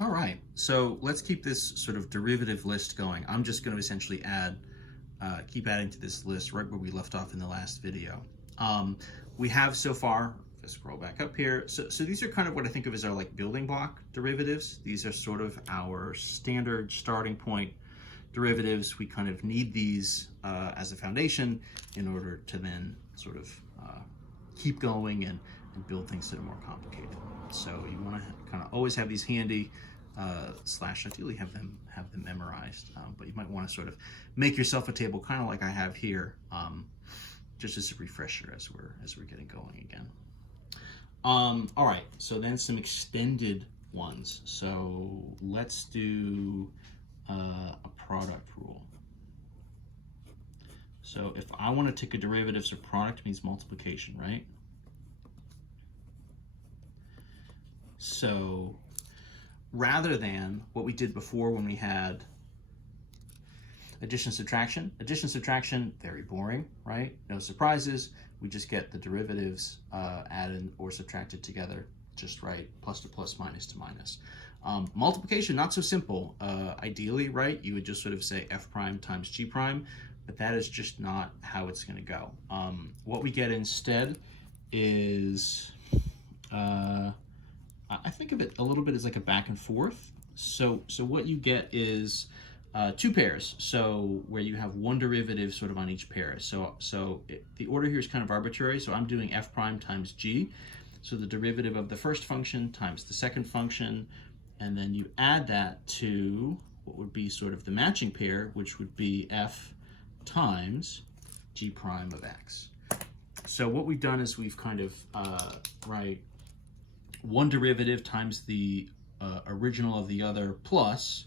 All right, so let's keep this sort of derivative list going. I'm just going to essentially keep adding to this list right where we left off in the last video. We have so far, let's scroll back up here. So these are kind of what I think of as our like building block derivatives. These are sort of our standard starting point derivatives. We kind of need these as a foundation in order to then sort of keep going and build things that are more complicated. So you want to kind of always have these handy, slash ideally have them memorized, but you might want to sort of make yourself a table kind of like I have here, just as a refresher as we're getting going again. All right, so then some extended ones. So let's do a product rule. So if I want to take a derivative, so product means multiplication, right? So rather than what we did before when we had addition, subtraction, very boring, right? No surprises. We just get the derivatives added or subtracted together just right, plus to plus, minus to minus. Multiplication, not so simple. Ideally, right, you would just sort of say f prime times g prime, but that is just not how it's going to go. What we get instead is, I think of it a little bit as like a back and forth. So what you get is two pairs, so where you have one derivative sort of on each pair. The order here is kind of arbitrary, so I'm doing f prime times g, so the derivative of the first function times the second function, and then you add that to what would be sort of the matching pair, which would be f times g prime of x. So what we've done is we've kind of, one derivative times the original of the other plus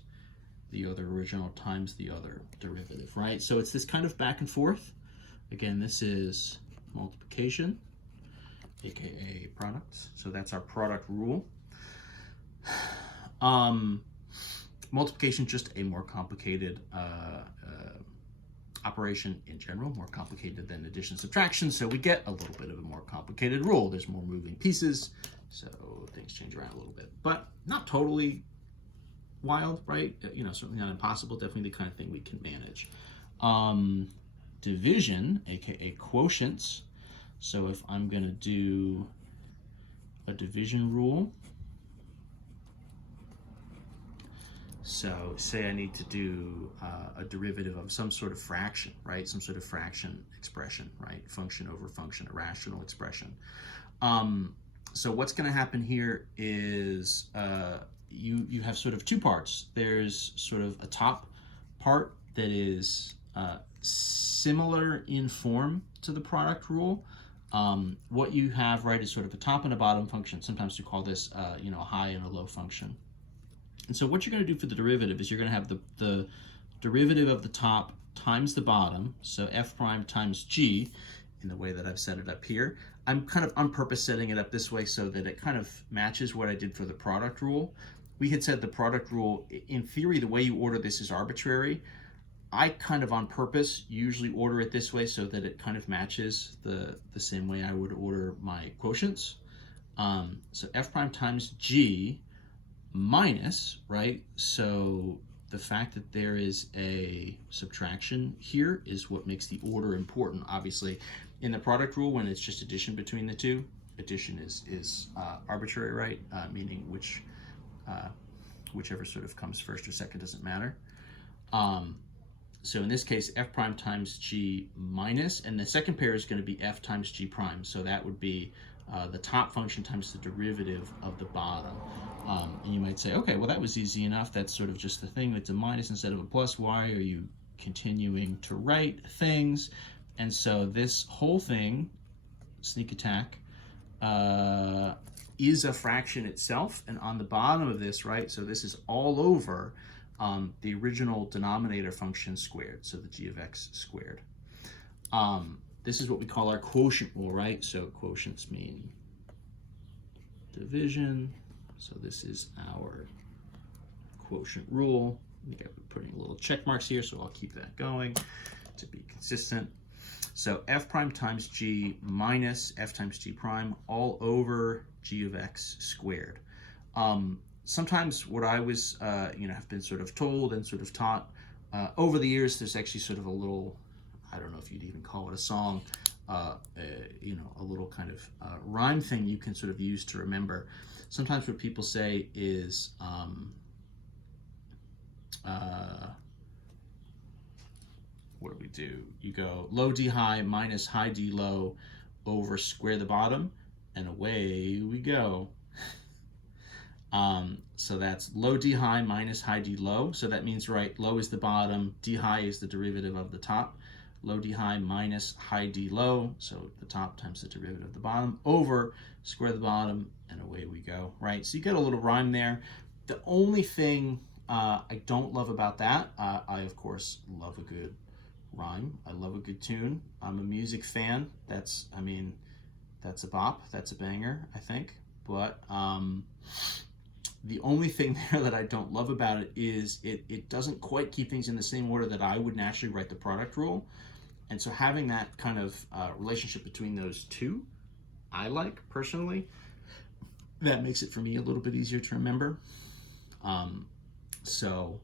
the other original times the other derivative, right? So it's this kind of back and forth. Again, this is multiplication, aka product. So that's our product rule. Multiplication, just a more complicated operation in general, more complicated than addition, subtraction. So we get a little bit of a more complicated rule. There's more moving pieces, so things change around a little bit, but not totally wild, right? You know, certainly not impossible, definitely the kind of thing we can manage. Division, aka quotients. So if I'm going to do a division rule, so say I need to do a derivative of some sort of fraction, right? Some sort of fraction expression, right? Function over function, a rational expression. So what's going to happen here is you have sort of two parts. There's sort of a top part that is similar in form to the product rule. What you have, right, is sort of a top and a bottom function. Sometimes we call this, a high and a low function. And so what you're going to do for the derivative is you're going to have the derivative of the top times the bottom, so f prime times g, in the way that I've set it up here. I'm kind of on purpose setting it up this way so that it kind of matches what I did for the product rule. We had said the product rule, in theory, the way you order this is arbitrary. I kind of on purpose usually order it this way so that it kind of matches the same way I would order my quotients. So f prime times g minus, right? So the fact that there is a subtraction here is what makes the order important. Obviously, in the product rule, when it's just addition between the two, addition is arbitrary, right? Meaning whichever sort of comes first or second doesn't matter. So in this case, f prime times g minus, and the second pair is going to be f times g prime. So that would be the top function times the derivative of the bottom. And you might say, okay, well, that was easy enough. That's sort of just the thing that's a minus instead of a plus. Why are you continuing to write things? And so this whole thing, sneak attack, is a fraction itself. And on the bottom of this, right, so this is all over the original denominator function squared, so the g of x squared. This is what we call our quotient rule, right? So quotients mean division. So this is our quotient rule. We're putting little check marks here, so I'll keep that going to be consistent. So f prime times g minus f times g prime all over g of x squared. sometimes what I was, have been sort of told and sort of taught over the years, there's actually sort of a little, I don't know if you'd even call it a song, a little kind of rhyme thing you can sort of use to remember. Sometimes what people say is, what do we do? You go low D high minus high D low over square the bottom, and away we go. So that's low D high minus high D low. So that means, right, low is the bottom, D high is the derivative of the top. Low D high minus high D low, so the top times the derivative of the bottom, over square the bottom, and away we go, right? So you get a little rhyme there. The only thing I don't love about that, I of course love a good rhyme. I love a good tune. I'm a music fan. That's a bop. That's a banger, I think. But the only thing there that I don't love about it is it doesn't quite keep things in the same order that I would naturally write the product rule. And so having that kind of relationship between those two, I like personally. That makes it for me a little bit easier to remember. So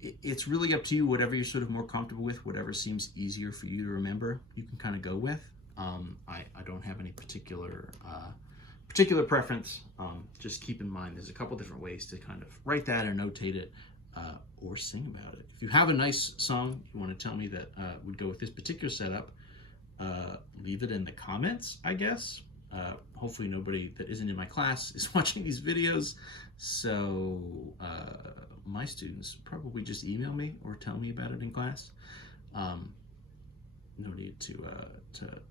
it's really up to you. Whatever you're sort of more comfortable with, whatever seems easier for you to remember, you can kind of go with. I don't have any particular preference. Just keep in mind there's a couple different ways to kind of write that or notate it, or sing about it. If you have a nice song you want to tell me that would go with this particular setup, leave it in the comments, I guess. Hopefully nobody that isn't in my class is watching these videos, so my students probably just email me or tell me about it in class. No need to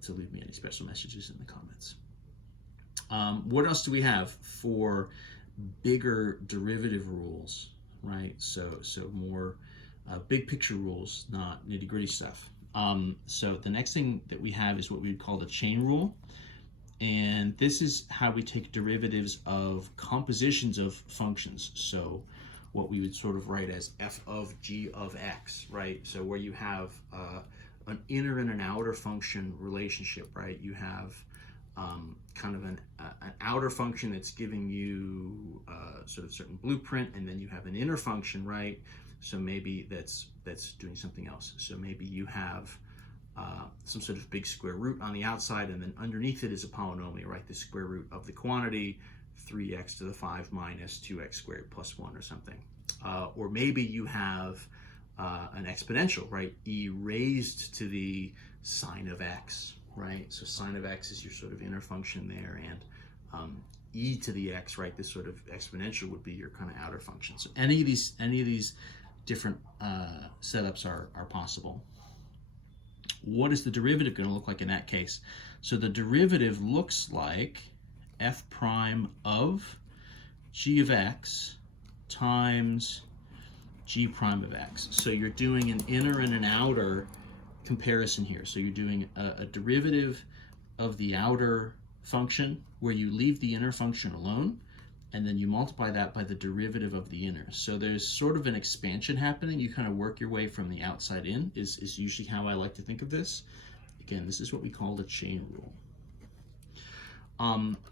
leave me any special messages in the comments. What else do we have for bigger derivative rules, right? So more big picture rules, not nitty gritty stuff. So the next thing that we have is what we would call the chain rule. And this is how we take derivatives of compositions of functions. So what we would sort of write as f of g of x, right? So where you have an inner and an outer function relationship, right? You have kind of an outer function that's giving you sort of certain blueprint, and then you have an inner function, right? So maybe that's doing something else. So maybe you have some sort of big square root on the outside, and then underneath it is a polynomial, right? The square root of the quantity, 3x to the 5 minus 2x squared plus 1 or something. Or maybe you have an exponential, right? E raised to the sine of x, right? So sine of x is your sort of inner function there, and e to the x, right? This sort of exponential would be your kind of outer function. So any of these different setups are possible. What is the derivative going to look like in that case? So the derivative looks like f prime of g of x times g prime of x. So you're doing an inner and an outer comparison here. So you're doing a derivative of the outer function where you leave the inner function alone, and then you multiply that by the derivative of the inner. So there's sort of an expansion happening. You kind of work your way from the outside in, is usually how I like to think of this. Again, this is what we call the chain rule.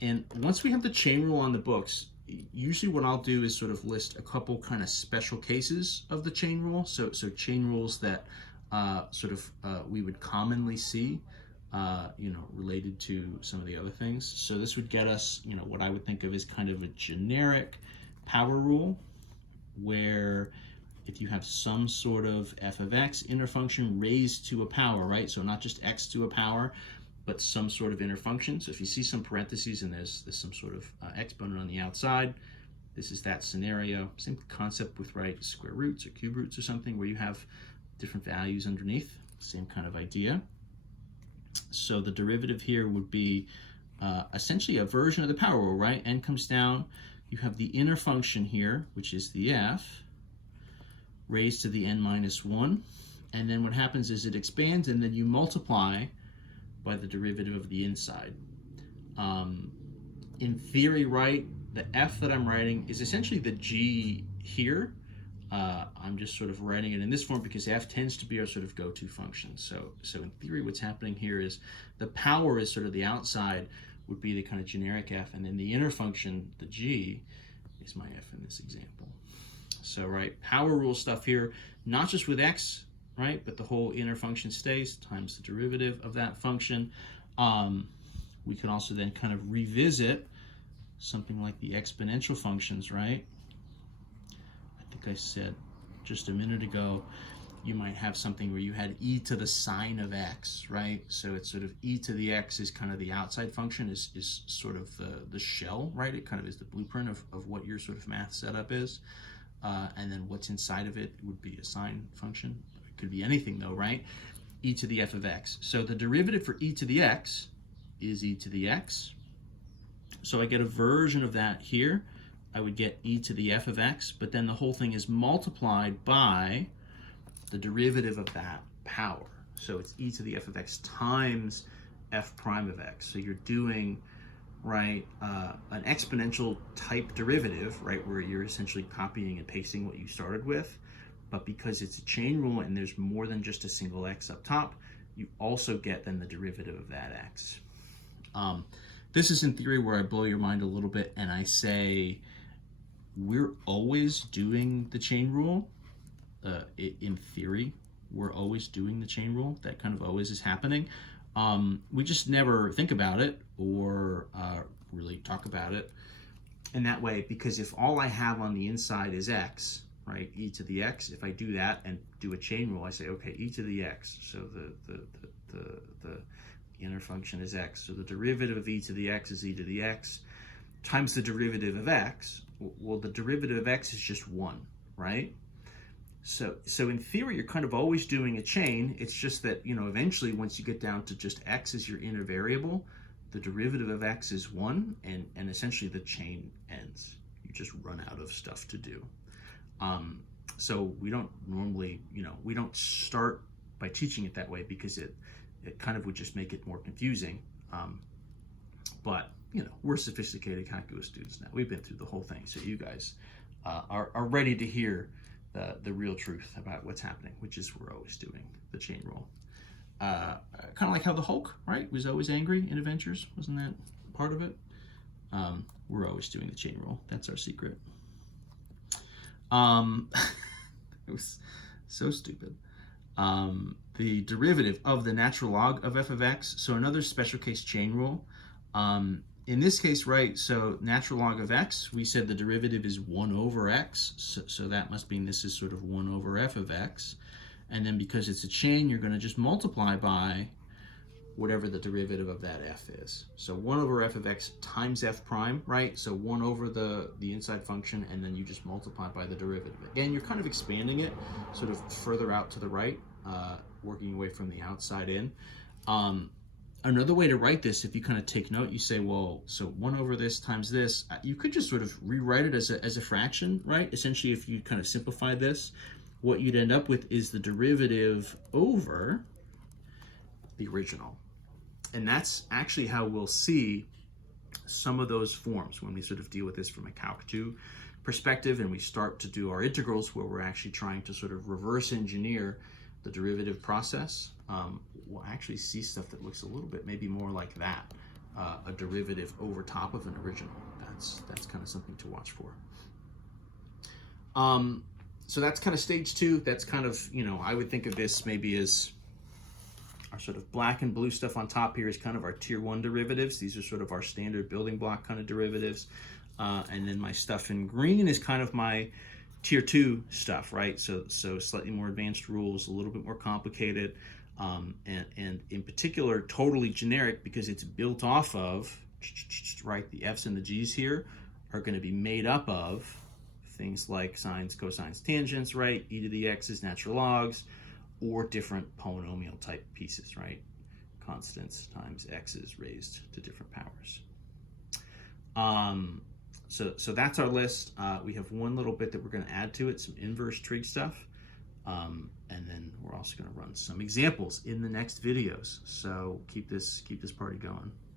And once we have the chain rule on the books, usually what I'll do is sort of list a couple kind of special cases of the chain rule. So chain rules that we would commonly see, related to some of the other things. So this would get us, what I would think of as kind of a generic power rule, where if you have some sort of f of x inner function raised to a power, right? So not just x to a power, but some sort of inner function. So if you see some parentheses and there's some sort of exponent on the outside, this is that scenario. Same concept with, right, square roots or cube roots or something, where you have different values underneath. Same kind of idea. So the derivative here would be essentially a version of the power rule, right? N comes down, you have the inner function here, which is the f, raised to the n minus 1. And then what happens is it expands, and then you multiply by the derivative of the inside. In theory, right, the f that I'm writing is essentially the g here. I'm just sort of writing it in this form because f tends to be our sort of go-to function. So in theory, what's happening here is the power is sort of the outside would be the kind of generic f, and then the inner function, the g, is my f in this example. So, right, power rule stuff here, not just with x, right, but the whole inner function stays times the derivative of that function. We can also then kind of revisit something like the exponential functions, right? I think I said just a minute ago, you might have something where you had e to the sine of x, right? So it's sort of e to the x is kind of the outside function, is sort of the shell, right? It kind of is the blueprint of what your sort of math setup is. And then what's inside of it would be a sine function. It could be anything though, right? E to the f of x. So the derivative for e to the x is e to the x. So I get a version of that here. I would get e to the f of x, but then the whole thing is multiplied by the derivative of that power. So it's e to the f of x times f prime of x. So you're doing, right, an exponential type derivative, right, where you're essentially copying and pasting what you started with. But because it's a chain rule and there's more than just a single x up top, you also get then the derivative of that x. This is in theory where I blow your mind a little bit and I say, we're always doing the chain rule. In theory, we're always doing the chain rule. That kind of always is happening. We just never think about it or really talk about it in that way, because if all I have on the inside is x, right, e to the x, if I do that and do a chain rule, I say, okay, e to the x, so the inner function is x, so the derivative of e to the x is e to the x times the derivative of x. Well, the derivative of x is just 1, right? So in theory, you're kind of always doing a chain. It's just that, you know, eventually once you get down to just x as your inner variable, the derivative of x is 1, and essentially the chain ends. You just run out of stuff to do. So we don't normally, you know, we don't start by teaching it that way because it kind of would just make it more confusing. But, you know, we're sophisticated calculus students now. We've been through the whole thing. So you guys are ready to hear the real truth about what's happening, which is we're always doing the chain rule. Kind of like how the Hulk, right, was always angry in Avengers. Wasn't that part of it? We're always doing the chain rule. That's our secret. It was so stupid. The derivative of the natural log of f of x, so another special case chain rule. In this case, right, so natural log of x, we said the derivative is 1 over x, so that must mean this is sort of 1 over f of x. And then because it's a chain, you're going to just multiply by whatever the derivative of that f is. So 1 over f of x times f prime, right? So 1 over the inside function, and then you just multiply by the derivative. Again, you're kind of expanding it sort of further out to the right, working your way from the outside in. Another way to write this, if you kind of take note, you say, well, so 1 over this times this, you could just sort of rewrite it as a fraction, right? Essentially, if you kind of simplify this, what you'd end up with is the derivative over the original. And that's actually how we'll see some of those forms when we sort of deal with this from a Calc 2 perspective, and we start to do our integrals where we're actually trying to sort of reverse engineer the derivative process. We'll actually see stuff that looks a little bit maybe more like that, a derivative over top of an original. That's kind of something to watch for. So that's kind of stage 2. That's kind of, you know, I would think of this maybe as our sort of black and blue stuff on top here is kind of our tier 1 derivatives. These are sort of our standard building block kind of derivatives. And then my stuff in green is kind of my tier 2 stuff, right? So slightly more advanced rules, a little bit more complicated, and in particular, totally generic because it's built off of, right, the f's and the g's here are going to be made up of things like sines, cosines, tangents, right, e to the x's, natural logs, or different polynomial type pieces, right, constants times x's raised to different powers. So that's our list. We have one little bit that we're going to add to it, some inverse trig stuff. And then we're also going to run some examples in the next videos. So keep this party going.